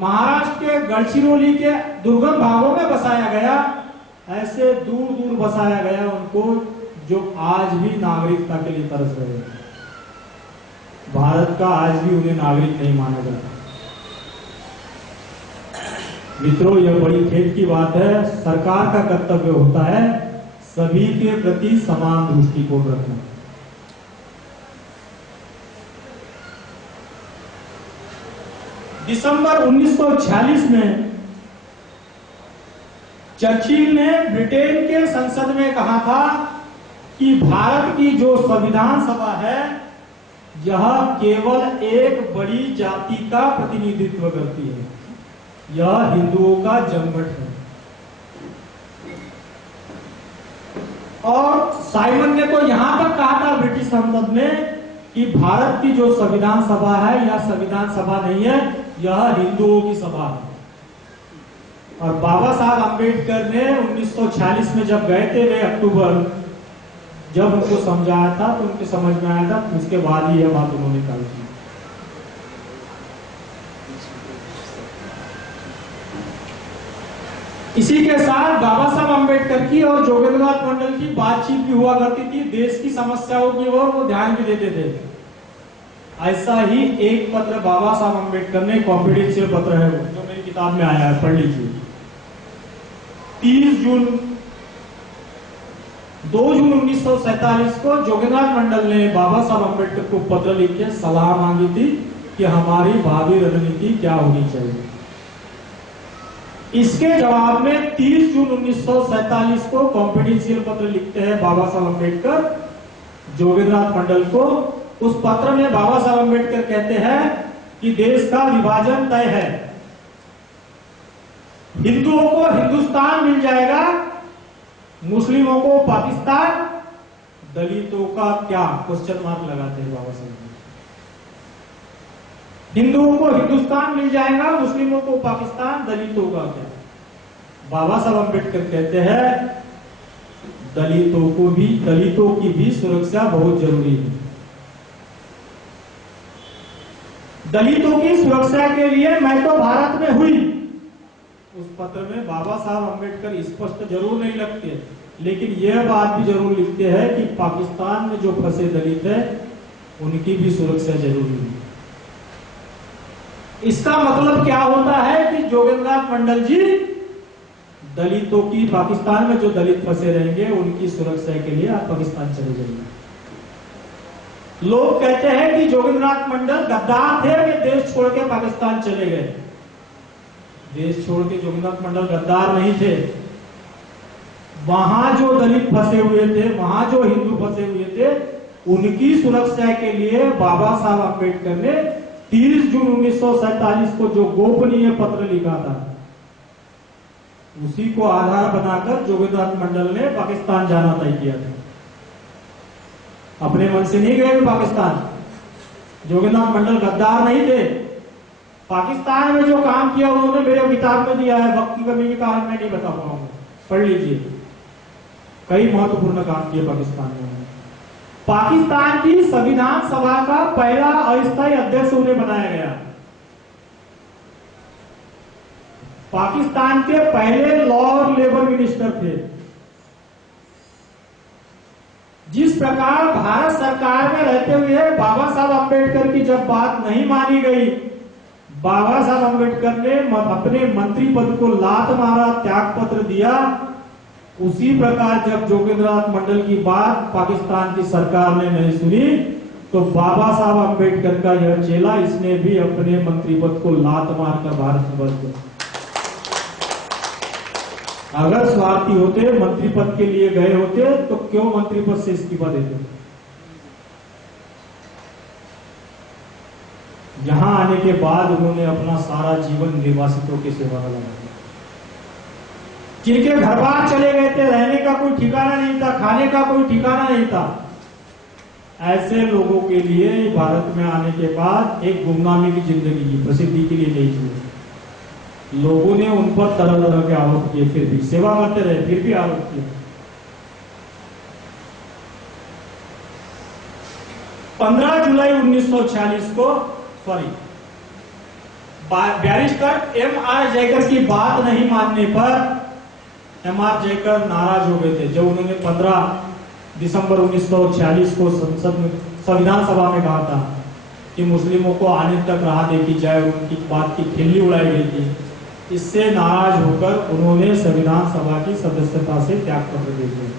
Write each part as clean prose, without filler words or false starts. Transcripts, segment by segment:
महाराष्ट्र के गढ़चिरौली के दुर्गम भागों में बसाया गया, ऐसे दूर दूर बसाया गया उनको जो आज भी नागरिकता के लिए तरस रहे हैं। भारत का आज भी उन्हें नागरिक नहीं माना जाता। मित्रों, यह बड़ी खेद की बात है। सरकार का कर्तव्य होता है सभी के प्रति समान दृष्टिकोण रखना। दिसंबर 1946 में चर्चिल ने ब्रिटेन के संसद में कहा था कि भारत की जो संविधान सभा है यह केवल एक बड़ी जाति का प्रतिनिधित्व करती है, यह हिंदुओं का जमघट है। और साइमन ने तो यहां तक कहा था ब्रिटिश संसद में कि भारत की जो संविधान सभा है यह संविधान सभा नहीं है, यह हिंदुओं की सभा है। और बाबा साहब अम्बेडकर ने 1946 में जब गए थे वे अक्टूबर, जब उनको समझाया था तो उनके समझ में आया था, उसके बाद ही यह बात उन्होंने कही। इसी के साथ बाबा साहब अम्बेडकर की और जोगेंद्रनाथ मंडल की बातचीत भी हुआ करती थी, देश की समस्याओं की ओर वो ध्यान भी देते थे। ऐसा ही एक पत्र बाबा साहब अम्बेडकर ने, कॉन्फिडेंशियल पत्र है वो, जो मेरी किताब में आया है, पढ़ लीजिए। 2 जून 1947 को जोगेंद्रनाथ मंडल ने बाबा साहब अम्बेडकर को पत्र लिख के सलाह मांगी थी कि हमारी भावी रणनीति क्या होनी चाहिए। इसके जवाब में 30 जून 1947 को कॉन्फिडेंशियल पत्र लिखते हैं बाबा साहब अम्बेडकर जोगेंद्रनाथ मंडल को। उस पत्र में बाबा साहब अम्बेडकर कहते हैं कि देश का विभाजन तय है, हिंदुओं को हिंदुस्तान मिल जाएगा, मुस्लिमों को पाकिस्तान, दलितों का क्या, क्वेश्चन मार्क लगाते हैं बाबा साहब। हिंदुओं को हिंदुस्तान मिल जाएगा, मुस्लिमों को पाकिस्तान, दलितों का क्या। बाबा साहब अम्बेडकर कहते हैं दलितों की भी सुरक्षा बहुत जरूरी है। दलितों की सुरक्षा के लिए मैं तो भारत में हुई। उस पत्र में बाबा साहब अम्बेडकर स्पष्ट जरूर नहीं लिखते, लेकिन यह बात भी जरूर लिखते हैं कि पाकिस्तान में जो फंसे दलित है उनकी भी सुरक्षा जरूरी है। इसका मतलब क्या होता है कि जोगेंद्रनाथ मंडल जी दलितों की, पाकिस्तान में जो दलित फंसे रहेंगे उनकी सुरक्षा के लिए आप पाकिस्तान चले जाइए। लोग कहते हैं कि जोगेंद्रनाथ मंडल गद्दार थे, वे देश छोड़ के पाकिस्तान चले गए। देश छोड़ के जोगेंद्रनाथ मंडल गद्दार नहीं थे। वहां जो दलित फंसे हुए थे, वहां जो हिंदू फंसे हुए थे, उनकी सुरक्षा के लिए बाबा साहब अम्बेडकर ने 30 जून 1947 को जो गोपनीय पत्र लिखा था उसी को आधार बनाकर जोगेंद्रनाथ मंडल ने पाकिस्तान जाना तय किया था। अपने मन से नहीं गए पाकिस्तान। जोगेंद्रनाथ मंडल गद्दार नहीं थे। पाकिस्तान में जो काम किया उन्होंने मेरे किताब में दिया है, वक्त की कमी के कारण मैं नहीं बता पाऊंगा, पढ़ लीजिए। कई महत्वपूर्ण काम किए पाकिस्तान में। पाकिस्तान की संविधान सभा का पहला अस्थायी अध्यक्ष उन्हें बनाया गया। पाकिस्तान के पहले लॉ और लेबर मिनिस्टर थे। जिस प्रकार भारत सरकार में रहते हुए बाबा साहब अम्बेडकर की जब बात नहीं मानी गई, बाबा साहब अम्बेडकर ने अपने मंत्री पद को लात मारा, त्याग पत्र दिया, उसी प्रकार जब जोगेंद्रनाथ मंडल की बात पाकिस्तान की सरकार ने नहीं सुनी तो बाबा साहब अम्बेडकर का यह चेला, इसने भी अपने मंत्री पद को लात मारकर भारत में बच गया। अगर स्वार्थी होते, मंत्री पद के लिए गए होते तो क्यों मंत्री पद से इस्तीफा देते। यहां आने के बाद उन्होंने अपना सारा जीवन निर्वासितों की सेवा में लगा दिया। जिनके घर बार चले गए थे, रहने का कोई ठिकाना नहीं था, खाने का कोई ठिकाना नहीं था, ऐसे लोगों के लिए भारत में आने के बाद एक गुमनामी की जिंदगी की, प्रसिद्धि के लिए नहीं जी। लोगों ने उन पर तरह तरह के आरोप किए, फिर भी सेवा करते रहे, फिर भी आरोप किए। 15 जुलाई 1946 को बैरिस्टर M.R. जयकर की बात नहीं मानने पर M.R. जयकर नाराज हो गए थे जब उन्होंने 15 दिसंबर 1946 को संविधान सभा में कहा था कि मुस्लिमों को आने तक राह देखी जाए, उनकी बात की खिल्ली उड़ाई गई थी। इससे नाराज होकर उन्होंने संविधान सभा की सदस्यता से त्याग पत्र दे दिया।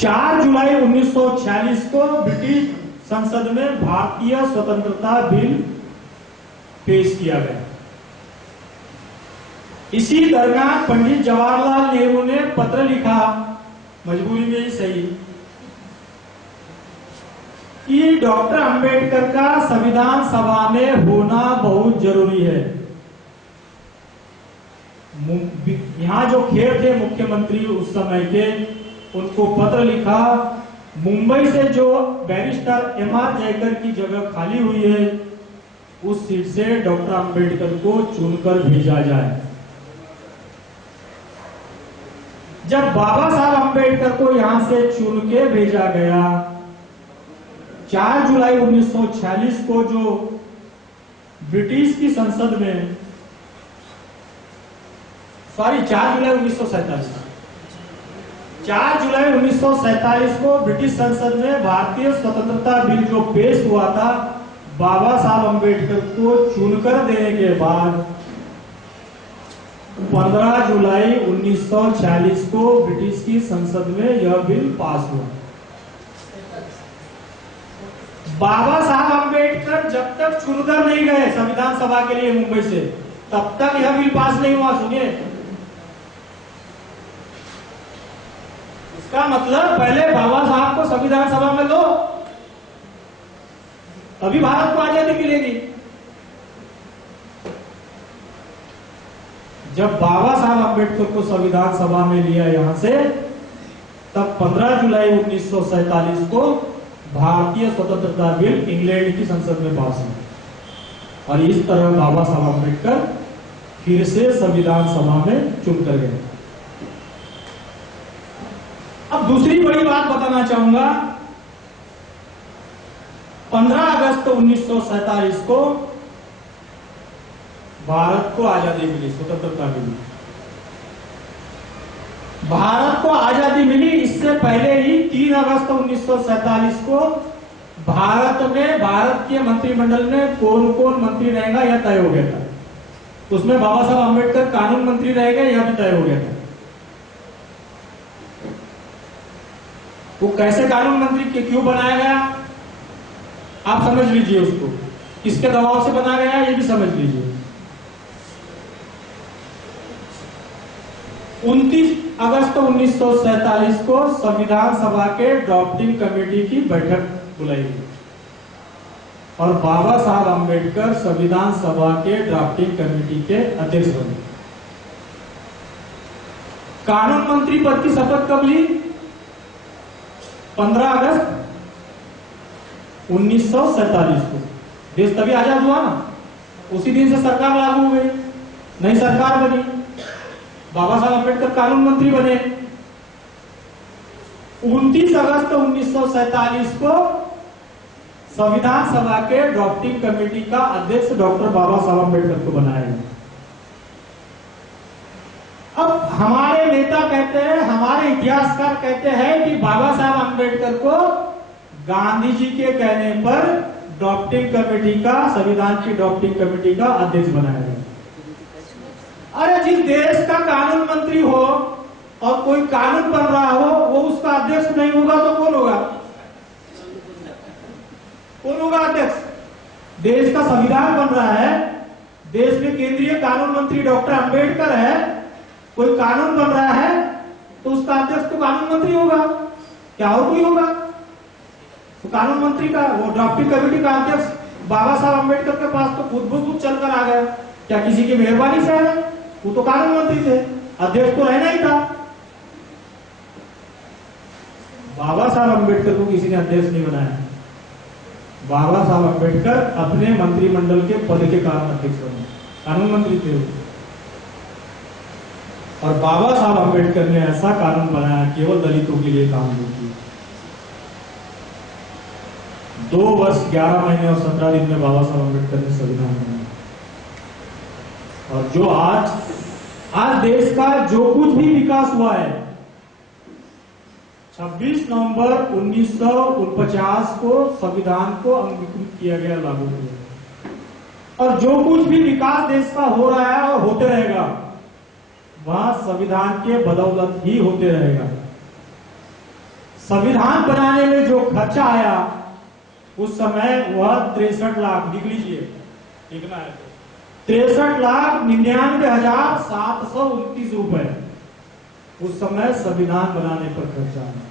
4 जुलाई 1946 को ब्रिटिश संसद में भारतीय स्वतंत्रता बिल पेश किया गया। इसी दरमियान पंडित जवाहरलाल नेहरू ने पत्र लिखा, मजबूरी में ही सही, कि डॉक्टर अंबेडकर का संविधान सभा में होना बहुत जरूरी है। यहां जो खेर थे मुख्यमंत्री उस समय के, उनको पत्र लिखा, मुंबई से जो बैरिस्टर M.R. जयकर की जगह खाली हुई है उस सीट से डॉक्टर अंबेडकर को चुनकर भेजा जाए। जब बाबा साहब अंबेडकर को यहां से चुन के भेजा गया, 4 जुलाई 1946 को जो ब्रिटिश की संसद में, 4 जुलाई 1947, 4 जुलाई 1947 को ब्रिटिश संसद में भारतीय स्वतंत्रता बिल जो पेश हुआ था, बाबा साहब अंबेडकर को चुनकर देने के बाद 15 जुलाई 1946 को ब्रिटिश की संसद में यह बिल पास हुआ। बाबा साहब अंबेडकर जब तक चुनकर नहीं गए संविधान सभा के लिए मुंबई से, तब तक यह बिल पास नहीं हुआ। सुनिए, इसका मतलब पहले बाबा साहब को संविधान सभा में लो, तभी भारत को आजादी मिलेगी। जब बाबा साहब अंबेडकर को संविधान सभा में लिया यहां से, तब 15 जुलाई 1947 को भारतीय स्वतंत्रता बिल इंग्लैंड की संसद में पास हुआ और इस तरह बाबा साहब अंबेडकर फिर से संविधान सभा में चुनकर गए। अब दूसरी बड़ी बात बताना चाहूंगा, 15 अगस्त 1947 को भारत को आजादी मिली, स्वतंत्रता मिली। भारत को आजादी मिली, इससे पहले ही 3 अगस्त 1947 को भारत में, भारत के मंत्रिमंडल में कौन कौन मंत्री रहेगा यह तय हो गया था। उसमें बाबा साहब अंबेडकर कानून मंत्री रहेंगे, यह भी तय हो गया था। वो कैसे कानून मंत्री क्यों बनाया गया आप समझ लीजिए, उसको किसके दबाव से बनाया गया ये भी समझ लीजिए। 29 अगस्त 1947 को संविधान सभा के ड्राफ्टिंग कमेटी की बैठक बुलाई गई और बाबा साहब अंबेडकर संविधान सभा के ड्राफ्टिंग कमेटी के अध्यक्ष बने। कानून मंत्री पद की शपथ कब ली? 15 अगस्त 1947 को। देश तभी आजाद हुआ ना, उसी दिन से सरकार लागू हो गई, नई सरकार बनी, बाबा साहब अंबेडकर कानून मंत्री बने। 29 अगस्त 1947 को संविधान सभा के ड्राफ्टिंग कमेटी का अध्यक्ष डॉक्टर बाबा साहब अंबेडकर को बनाया गया। अब हमारे नेता कहते हैं, हमारे इतिहासकार कहते हैं कि बाबा साहब अंबेडकर को गांधी जी के कहने पर ड्राफ्टिंग कमेटी का, संविधान की ड्राफ्टिंग कमेटी का अध्यक्ष बनाया गया। अरे जिस देश का कानून मंत्री हो और कोई कानून बन रहा हो, वो उसका अध्यक्ष नहीं होगा तो कौन होगा? कौन होगा अध्यक्ष? देश का संविधान बन रहा है, देश में केंद्रीय कानून मंत्री डॉक्टर अंबेडकर है, कोई कानून बन रहा है तो उसका अध्यक्ष तो कानून मंत्री होगा, क्या और कोई होगा? तो कानून मंत्री का, वो ड्राफ्टिंग कमेटी का अध्यक्ष बाबा साहब अंबेडकर के पास तो खुद चलकर आ गया, क्या किसी की मेहरबानी से आया? वो तो कानून मंत्री थे, अध्यक्ष तो रहना ही था। बाबा साहब अंबेडकर को किसी ने अध्यक्ष नहीं बनाया। बाबा साहब अंबेडकर अपने मंत्रिमंडल के पद के कारण अध्यक्ष बने, कानून मंत्री थे। और बाबा साहब अंबेडकर ने ऐसा कानून बनाया केवल दलितों के लिए काम नहीं किया। 2 वर्ष 11 महीने और 17 दिन में बाबा साहब अम्बेडकर ने संविधान बनाया। और जो आज देश का जो कुछ भी विकास हुआ है, 26 नवंबर 1949 को संविधान को अंगीकृत किया गया, लागू किया गया। और जो कुछ भी विकास देश का हो रहा है और होते रहेगा, वह संविधान के बदौलत ही होते रहेगा। संविधान बनाने में जो खर्चा आया उस समय वह 63 लाख, लिख लीजिए, लिखना है 63,99,729 रुपए उस समय संविधान बनाने पर खर्चा आया।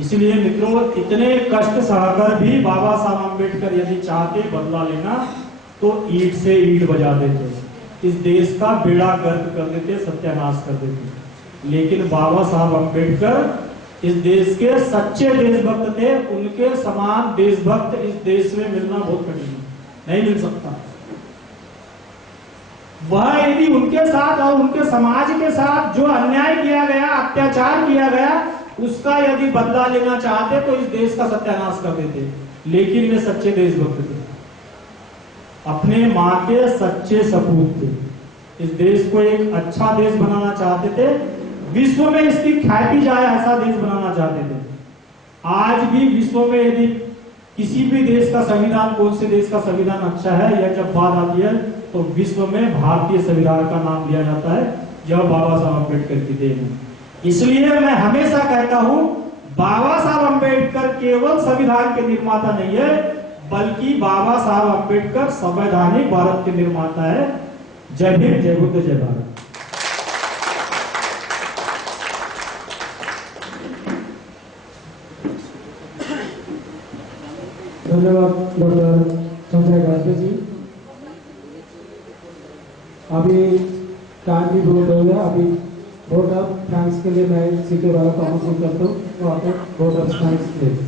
इसलिए मित्रों, इतने कष्ट सहकर भी बाबा साहब अम्बेडकर यदि चाहते बदला लेना तो ईंट से ईंट बजा देते, इस देश का बेड़ा गर्क कर देते, सत्यानाश कर देते। लेकिन बाबा साहब अम्बेडकर इस देश के सच्चे देशभक्त थे। उनके समान देशभक्त इस देश में मिलना बहुत कठिन है, नहीं मिल सकता। वह यदि उनके साथ और उनके समाज के साथ जो अन्याय किया गया, अत्याचार किया गया, उसका यदि बदला लेना चाहते तो इस देश का सत्यानाश कर देते। लेकिन वे सच्चे देशभक्त थे, अपने मां के सच्चे सपूत थे। इस देश को एक अच्छा देश बनाना चाहते थे, विश्व में इसकी ख्याति जाए ऐसा देश बनाना चाहते थे। आज भी विश्व में यदि किसी भी देश का संविधान, कौन से देश का संविधान अच्छा है, यह जब बात आती है तो विश्व में भारतीय संविधान का नाम लिया जाता है, यह बाबा साहब अम्बेडकर की देन है। इसलिए मैं हमेशा कहता हूं, बाबा साहब अम्बेडकर केवल संविधान के निर्माता नहीं है, बल्कि बाबा साहब अम्बेडकर संवैधानिक भारत के निर्माता है। जय हिंद, जय बुद्ध, जय भारत। धन्यवाद डॉक्टर संजय गाजवे जी। अभी टाइम भी बहुत हो गया। अभी वोट ऑफ थैंक्स के लिए मैं सीधे वाला काउंसिल करता हूँ, तो आप वोट ऑफ थैंक्स प्लीज।